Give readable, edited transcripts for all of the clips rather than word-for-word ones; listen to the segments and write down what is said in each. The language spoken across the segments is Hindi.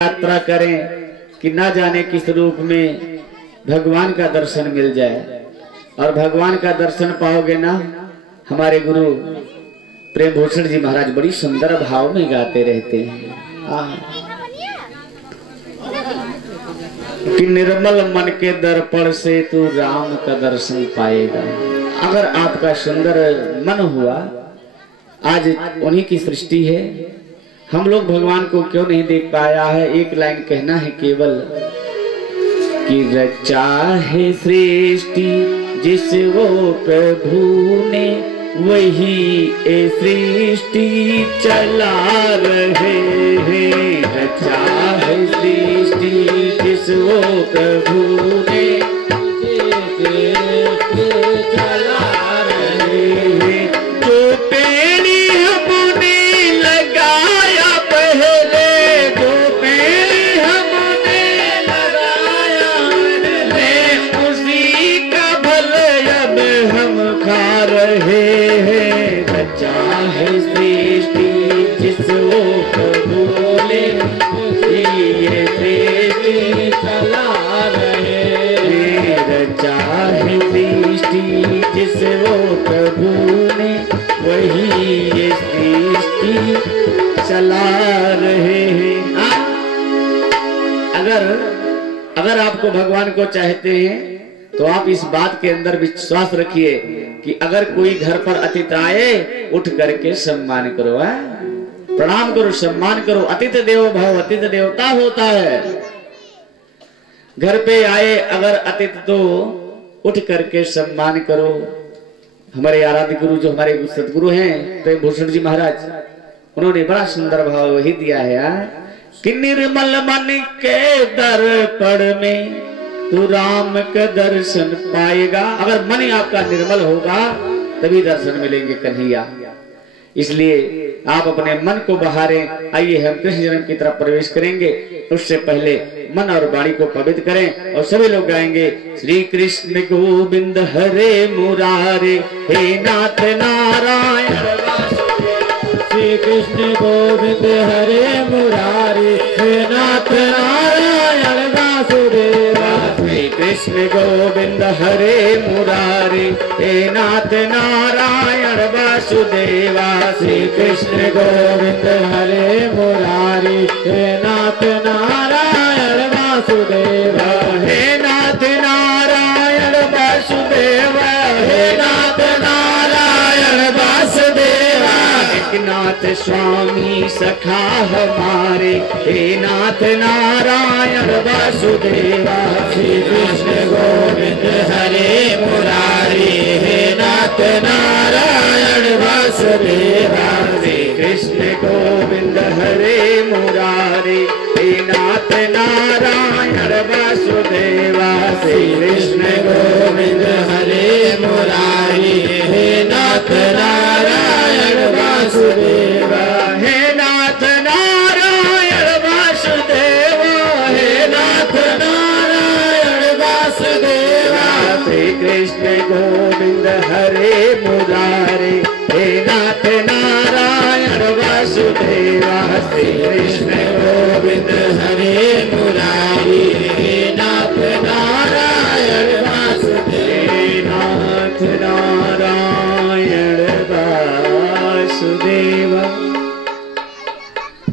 यात्रा करें कि ना जाने किस रूप में भगवान का दर्शन मिल जाए। और भगवान का दर्शन पाओगे ना। हमारे गुरु प्रेम भूषण जी महाराज बड़ी सुंदर भाव में गाते रहते हैं कि निर्मल मन के दर्पण से तू राम का दर्शन पाएगा। अगर आपका सुंदर मन हुआ, आज उन्हीं की सृष्टि है, हम लोग भगवान को क्यों नहीं देख पाया है। एक लाइन कहना है केवल कि रचा है सृष्टि जिस वो प्रभु ने, वही ए सृष्टि चला रहे हैं। रचा है सृष्टि जिस वो प्रभु ने, चला रहे हैं। जो पेड़ी हमने लगाया पहले, जो पेड़ी हमने लगाया पहले, उसी का भल अब हम खा रहे हैं। रचा है सृष्टि जिस वो प्रभु ने, ये सृष्टि चला रहे हैं। रचा है सृष्टि जिस वो प्रभु ने, वही ये सृष्टि चला रहे हैं। अगर आपको भगवान को चाहते हैं तो आप इस बात के अंदर विश्वास रखिए कि अगर कोई घर पर अतिथि आए, उठ करके सम्मान करो, प्रणाम करो, सम्मान करो। अतिथि देवो भव, अतिथि देवता होता है। घर पे आए अगर अतिथि तो उठ करके सम्मान करो। हमारे आराध्य गुरु जो हमारे सदगुरु हैं प्रेम भूषण जी महाराज, उन्होंने बड़ा सुंदर भाव वही दिया है कि निर्मल मन के दर्पण में तू राम का दर्शन पाएगा। अगर मन आपका निर्मल होगा तभी दर्शन मिलेंगे कन्हैया। इसलिए आप अपने मन को बहारें। आइए हम कृष्ण जन्म की तरफ प्रवेश करेंगे। उससे पहले मन और वाणी को पवित्र करें और सभी लोग गाएंगे श्री कृष्ण गोविंद हरे मुरारे, हे नाथ नारायण। श्री कृष्ण गोविंद हरे मुरारे, हे नाथ नारायण वासुदेवा। श्री कृष्ण गोविंद हरे मुरारे, हे नाथ नारायण वासुदेवा। श्री कृष्ण गोविंद हरे मुरारे, हे नाथ नारायण वासुदेवा। हे नाथ नारायण वासुदेवा, हे नाथ नारायण वासुदेवा। नाथ स्वामी सखा हमारे, हे नाथ नारायण वासुदेवा। श्री कृष्ण गोविंद हरे मुरारी, हे नाथ नारायण वासुदेवा। श्री कृष्ण गोविंद हरे मुरारी, हे नाथ नारायण वासुदेवा। श्री कृष्ण गोविंद हरे मुरारी, हे नाथ नारायण वासुदेवा। हे नाथ नारायण वासुदेवा, हे नाथ नारायण वासुदेवा। श्री कृष्ण गोविंद हरे मुरारे, हे नाथ नारायण वासुदेवा। श्री कृष्ण गोविंद हरे मुरारी, हे नाथ नारायण वासुदेवा। नाथ नारायण वासुदेवा।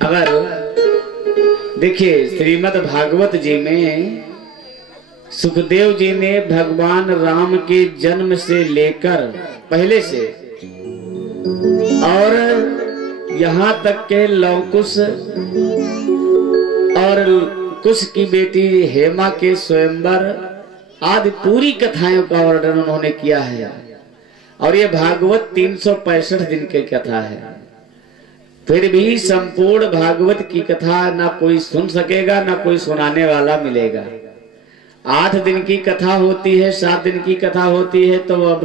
अगर देखिए श्रीमद् भागवत जी में सुखदेव जी ने भगवान राम के जन्म से लेकर पहले से और यहाँ तक के लवकुश और कुश की बेटी हेमा के स्वयंवर आदि पूरी कथाओं का वर्णन उन्होंने किया है। और ये भागवत 365 दिन की कथा है। फिर भी संपूर्ण भागवत की कथा ना कोई सुन सकेगा, ना कोई सुनाने वाला मिलेगा। 8 दिन की कथा होती है, 7 दिन की कथा होती है, तो अब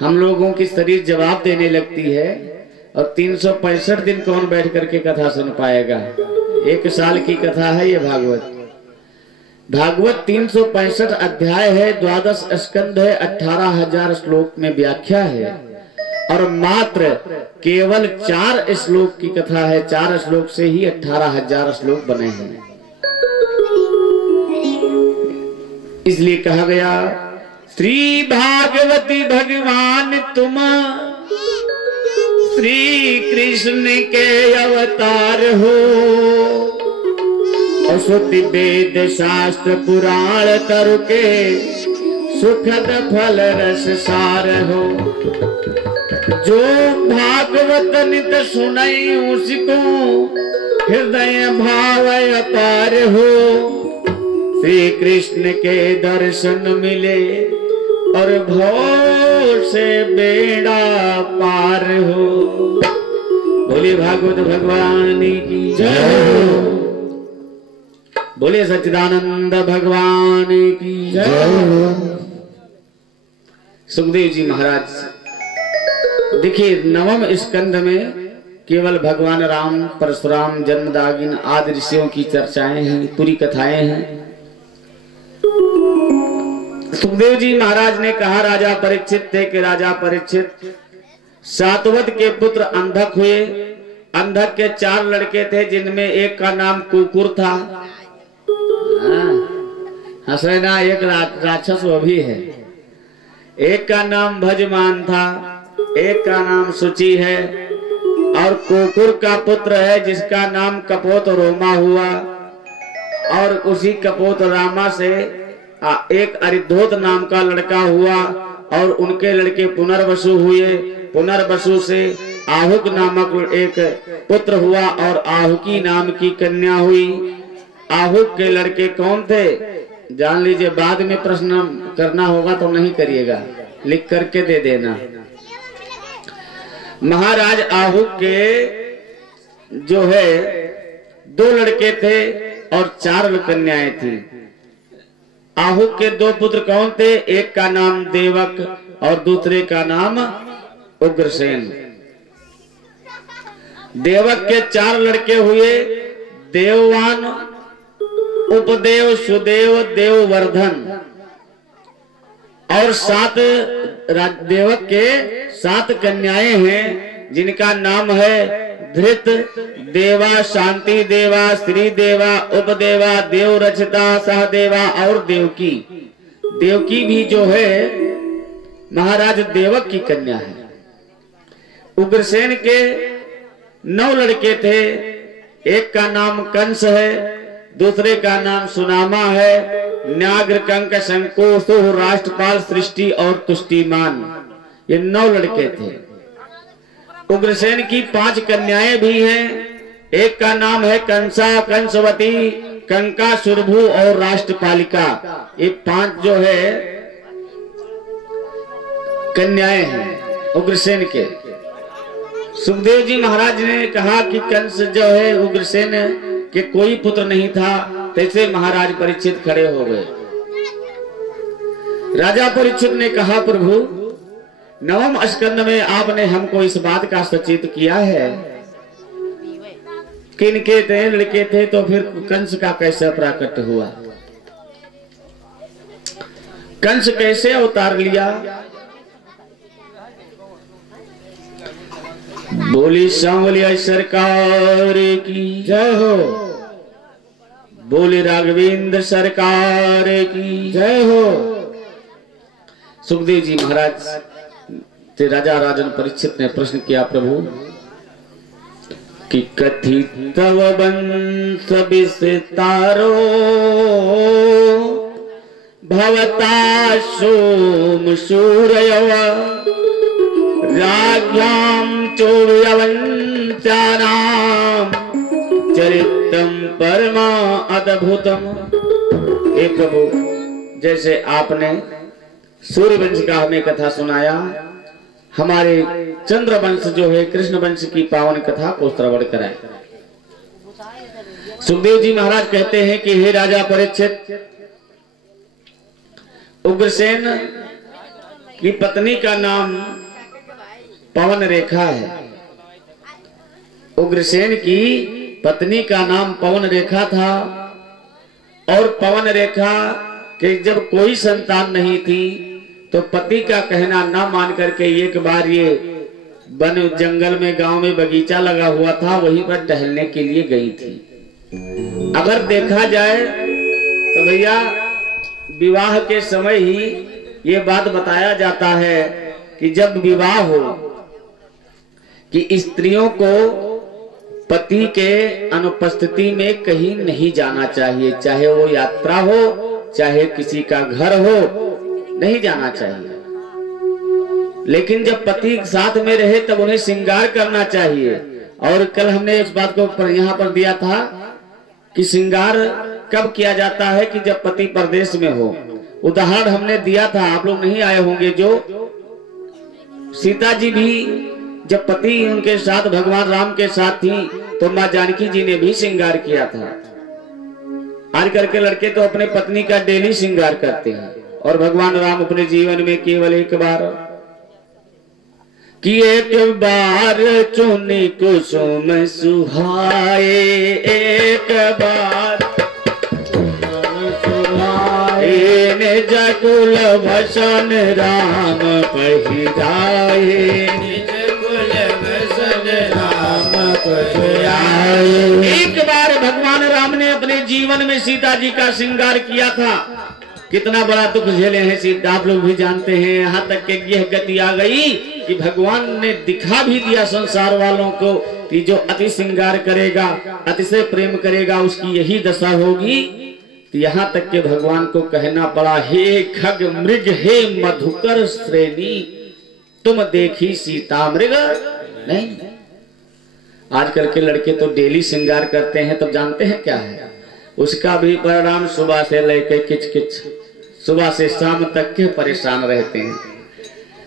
हम लोगों की शरीर जवाब देने लगती है। और 365 दिन कौन बैठ करके कथा सुन पाएगा। 1 साल की कथा है ये भागवत। भागवत 365 अध्याय है, 12 स्कंद है, 18,000 श्लोक में व्याख्या है। और मात्र केवल 4 श्लोक की कथा है। 4 श्लोक से ही 18,000 श्लोक बने हैं। इसलिए कहा गया श्री भागवती भगवान तुम श्री कृष्ण के अवतार हो। श्रुति वेद शास्त्र पुराण तरु के सुखद फल रस सार हो। जो भागवत नित सुनई उसको हृदय भाव अपार हो। श्री कृष्ण के दर्शन मिले और भव से बेड़ा पार हो। बोले भागवत भगवान की जय। बोले सच्चिदानंद भगवान की जय। सुखदेव जी महाराज देखिए 9वें स्कंद में केवल भगवान राम, परशुराम, जन्मदागिन आदि ऋषियों की चर्चाएं हैं, पूरी कथाएं हैं। सुखदेव जी महाराज ने कहा राजा परीक्षित थे कि राजा परीक्षित सातवत के पुत्र अंधक हुए। अंधक के 4 लड़के थे जिनमें एक का नाम कुकुर था। हसैना एक राक्षस वो भी है। एक का नाम भजमान था, एक का नाम सुचि है और कुकुर का पुत्र है जिसका नाम कपोत रोमा हुआ। और उसी कपोत रामा से एक अरिद्धोत नाम का लड़का हुआ और उनके लड़के पुनर्वसु हुए। पुनर्वसु से आहुक नामक एक पुत्र हुआ और आहुकी नाम की कन्या हुई। आहुक के लड़के कौन थे जान लीजिए, बाद में प्रश्न करना होगा तो नहीं करिएगा, लिख करके दे देना। महाराज आहुक के जो है 2 लड़के थे और 4 कन्याएं थी। आहुक के 2 पुत्र कौन थे? एक का नाम देवक और दूसरे का नाम उग्रसेन। देवक के 4 लड़के हुए देववान, उपदेव, सुदेव, देववर्धन और 7 देवक के 7 कन्याएं हैं जिनका नाम है धृत देवा, शांति देवा, श्री देवा, उपदेवा, देव रचिता, सहदेवा और देवकी। देवकी भी जो है महाराज देवक की कन्या है। उग्रसेन के 9 लड़के थे। एक का नाम कंस है, दूसरे का नाम सुनामा है, न्याग्र, कंक, शंको, राष्ट्रपाल, सृष्टि और तुष्टिमान। ये 9 लड़के थे। उग्रसेन की 5 कन्याएं भी हैं। एक का नाम है कंसा, कंसवती, कंका, सुरभु और राष्ट्रपालिका। ये 5 जो है कन्याएं हैं उग्रसेन के। सुखदेव जी महाराज ने कहा कि कंस जो है उग्रसेन के कोई पुत्र नहीं था। तैसे महाराज परीक्षित खड़े हो गए। राजा परीक्षित ने कहा प्रभु 9वें स्कंद में आपने हमको इस बात का सचेत किया है कि इनके 3 लड़के थे तो फिर कंस का कैसे प्राकट हुआ? कंस कैसे अवतार लिया? बोली सांवलिया सरकार की जय हो। बोली राघवेंद्र सरकार की जय हो। सुखदेव जी महाराज से राजा राजन परीक्षित ने प्रश्न किया प्रभु कि कथित तव वंश विस्तारो भवता सोम सूर्यव राज्ञां चोव्यवंचानां चरित्रं परमा अद्भुतम। हे प्रभु, जैसे आपने सूर्य वंश का हमें कथा सुनाया, हमारे चंद्र वंश जो है कृष्ण वंश की पावन कथा को श्रवण कराए। सुखदेव जी महाराज कहते हैं कि हे राजा परीक्षित, उग्रसेन की पत्नी का नाम पवन रेखा है। उग्रसेन की पत्नी का नाम पवन रेखा था और पवन रेखा के जब कोई संतान नहीं थी तो पति का कहना न मान करके एक बार ये वन जंगल में गांव में बगीचा लगा हुआ था, वहीं पर टहलने के लिए गई थी। अगर देखा जाए तो भैया विवाह के समय ही ये बात बताया जाता है कि जब विवाह हो कि स्त्रियों को पति के अनुपस्थिति में कहीं नहीं जाना चाहिए, चाहे वो यात्रा हो चाहे किसी का घर हो, नहीं जाना चाहिए। लेकिन जब पति साथ में रहे तब उन्हें श्रृंगार करना चाहिए। और कल हमने इस बात को यहाँ पर दिया था कि श्रृंगार कब किया जाता है कि जब पति परदेश में हो। उदाहरण हमने दिया था, आप लोग नहीं आए होंगे, जो सीता जी भी जब पति उनके साथ भगवान राम के साथ थी तो माँ जानकी जी ने भी श्रृंगार किया था। आजकल के लड़के तो अपने पत्नी का डेली श्रृंगार करते हैं, और भगवान राम अपने जीवन में केवल एक बार कि एक बार चुनी कुसुम सुहाए, एक बार निज कुल भसन राम पहिराए, निज कुल भसन राम पहिराए। एक बार भगवान राम ने अपने जीवन में सीता जी का श्रृंगार किया था। कितना बड़ा दुख झेले हैं सीता, आप लोग भी जानते हैं। यहाँ तक के यह गति आ गई कि भगवान ने दिखा भी दिया संसार वालों को कि जो अति श्रृंगार करेगा, अतिशय प्रेम करेगा, उसकी यही दशा होगी। तो यहाँ तक के भगवान को कहना पड़ा, हे खग मृग हे मधुकर श्रेणी, तुम देखी सीता मृग नहीं। आजकल के लड़के तो डेली श्रृंगार करते हैं, तब जानते हैं क्या है उसका भी परिणाम, सुबह से लेकर किच किच, सुबह से शाम तक के परेशान रहते हैं।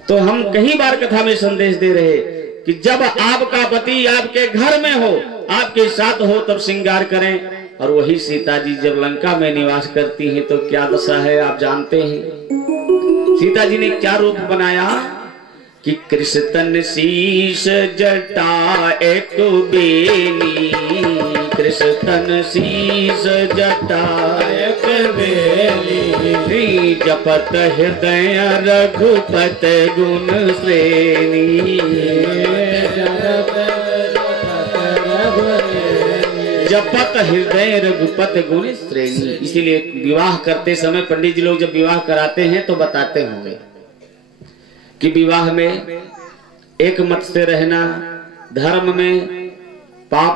तो हम कई बार कथा में संदेश दे रहे कि जब आपका पति आपके घर में हो, आपके साथ हो, तब श्रृंगार करें। और वही सीता जी जब लंका में निवास करती हैं तो क्या दशा है आप जानते हैं। सीता जी ने क्या रूप बनाया कि कृष्ण शीश जटा एक बेनी, कृष्ण शीश जटा एक बेनी, जपत हृदय रघुपत गुण श्रेणी, जपत हृदय रघुपत गुण श्रेणी। इसीलिए विवाह करते समय पंडित जी लोग जब विवाह कराते हैं तो बताते होंगे कि विवाह में एक मत से रहना, धर्म में पाप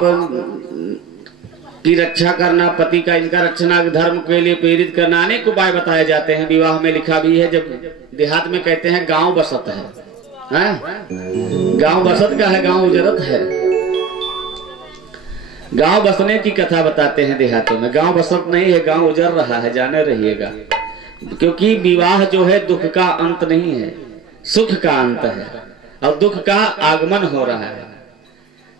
की रक्षा करना, पति का इनका रक्षणा धर्म के लिए प्रेरित करना, अनेक उपाय बताए जाते हैं। विवाह में लिखा भी है, जब देहात में कहते हैं गांव बसत है, गांव बसत का है, गांव उजरत है। गांव बसने की कथा बताते हैं देहातों में, गांव बसत नहीं है, गांव उजर रहा है, जाने रहिएगा। क्योंकि विवाह जो है दुख का अंत नहीं है, सुख का अंत है, और दुख का आगमन हो रहा है।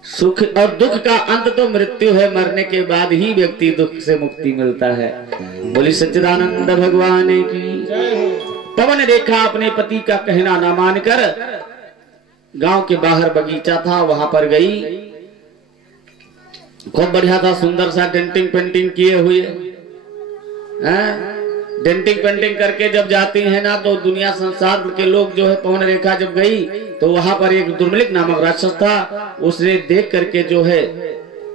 सुख और दुख का अंत तो मृत्यु है, मरने के बाद ही व्यक्ति दुख से मुक्ति मिलता है। बोली सच्चिदानंद भगवान की। पवन रेखा अपने पति का कहना न मानकर गांव के बाहर बगीचा था, वहां पर गई। खूब बढ़िया था, सुंदर सा डेंटिंग पेंटिंग किए हुए। डेंटिंग पेंटिंग करके जब जाती है ना तो दुनिया संसार के लोग जो है, पवन रेखा जब गई तो वहां पर एक दुर्मिलिक नामक राक्षस था। उसने देख करके जो है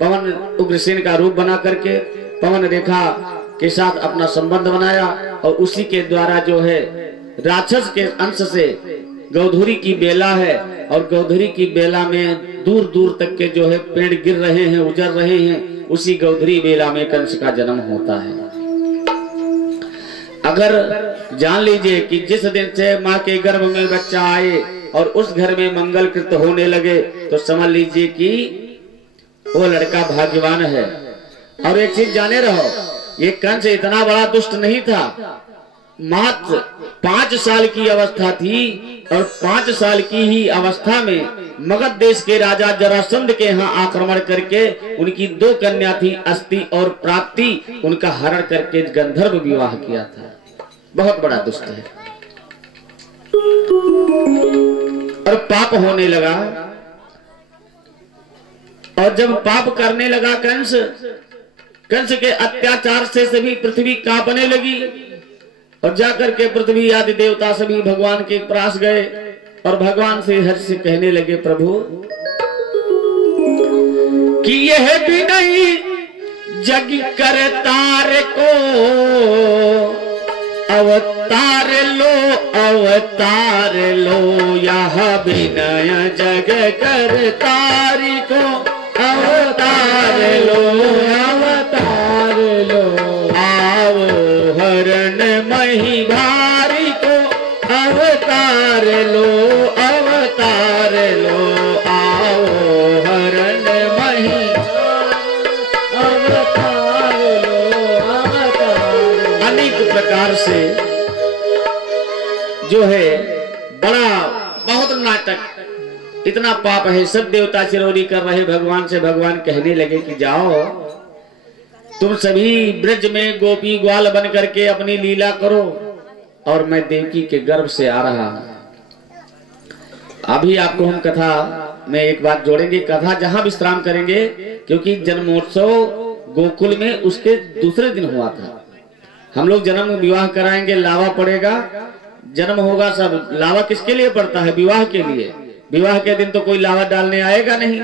पवन उग्रसेन का रूप बना करके पवन रेखा के साथ अपना संबंध बनाया, और उसी के द्वारा जो है राक्षस के अंश से गौधुरी की बेला है, और गौधुरी की बेला में दूर दूर तक के जो है पेड़ गिर रहे हैं, उजर रहे हैं। उसी गौधुरी बेला में कंस का जन्म होता है। अगर जान लीजिए कि जिस दिन से माँ के गर्भ में बच्चा आए और उस घर में मंगल कृत होने लगे, तो समझ लीजिए कि वो लड़का भाग्यवान है। और एक चीज जाने रहो, ये कंस इतना बड़ा दुष्ट नहीं था। मात्र 5 साल की अवस्था थी, और 5 साल की ही अवस्था में मगध देश के राजा जरासंध के यहाँ आक्रमण करके उनकी 2 कन्या थी, अस्ति और प्राप्ति, उनका हरण करके गंधर्व विवाह किया था। बहुत बड़ा दुष्ट है। और पाप होने लगा, और जब पाप करने लगा कंस के अत्याचार से सभी पृथ्वी कांपने लगी, और जाकर के पृथ्वी आदि देवता सभी भगवान के पास गए और भगवान श्री हरि से कहने लगे, प्रभु कि यह भी नहीं जग करतार को अवतार लो, यह विनय जग करतारी को अवतार लो, आओ हरण मही भारी को अवतार लो, आओ हरण मही अवतार लो। अनेक प्रकार से जो है बड़ा बहुत नाटक, इतना पाप है, सब देवता चिरौरी कर रहे भगवान से। भगवान कहने लगे कि जाओ तुम सभी ब्रज में गोपी ग्वाल बन करके अपनी लीला करो, और मैं देवकी के गर्भ से आ रहा हूं। अभी आपको हम कथा में एक बात जोड़ेंगे, कथा जहां विश्राम करेंगे, क्योंकि जन्मोत्सव गोकुल में उसके दूसरे दिन हुआ था। हम लोग जन्म विवाह कराएंगे, लावा पड़ेगा, जन्म होगा, सब लावा किसके लिए पड़ता है? विवाह के लिए। विवाह के दिन तो कोई लावा डालने आएगा नहीं,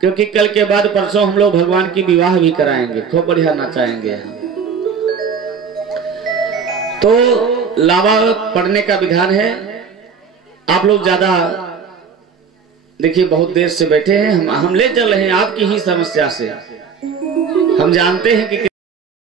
क्योंकि कल के बाद परसों हम लोग भगवान की विवाह भी कराएंगे, खूब बढ़िया नचाएंगे हम। तो लावा पड़ने का विधान है। आप लोग ज्यादा देखिए बहुत देर से बैठे हैं, हम ले चल रहे हैं आपकी ही समस्या से। हम जानते हैं कि